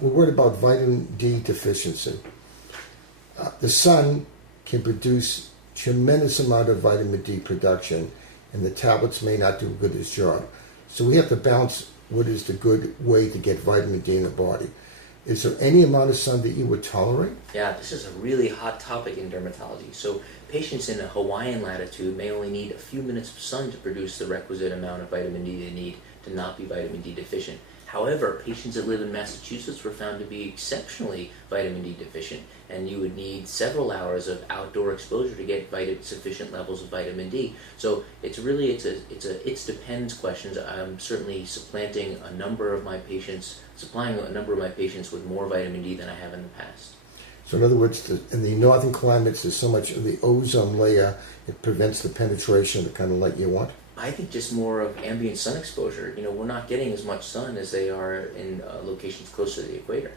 We're worried about vitamin D deficiency. The sun can produce tremendous amount of vitamin D production, and the tablets may not do a good its job. So we have to balance what is the good way to get vitamin D in the body. Is there any amount of sun that you would tolerate? Yeah, this is a really hot topic in dermatology. So patients in a Hawaiian latitude may only need a few minutes of sun to produce the requisite amount of vitamin D they need to not be vitamin D deficient. However, patients that live in Massachusetts were found to be exceptionally vitamin D deficient, and you would need several hours of outdoor exposure to get sufficient levels of vitamin D. So it's a depends question. I'm certainly supplying a number of my patients with more vitamin D than I have in the past. So in other words, in the northern climates, there's so much of the ozone layer, it prevents the penetration of the kind of light you want? I think just more of ambient sun exposure. We're not getting as much sun as they are in locations close to the equator.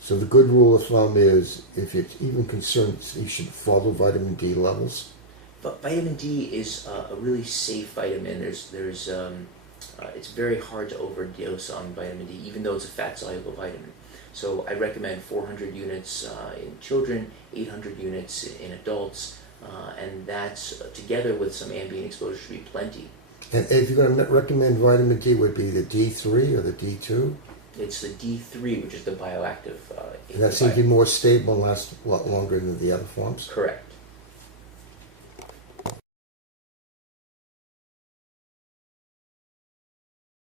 So the good rule of thumb is, if you're even concerned, you should follow vitamin D levels. But vitamin D is a really safe vitamin. It's very hard to overdose on vitamin D, even though it's a fat-soluble vitamin. So I recommend 400 units in children, 800 units in adults. And that's, together with some ambient exposure, should be plenty. And if you're going to recommend vitamin D, would it be the D3 or the D2? It's the D3, which is the bioactive. And that seems to be more stable and lasts a lot longer than the other forms? Correct.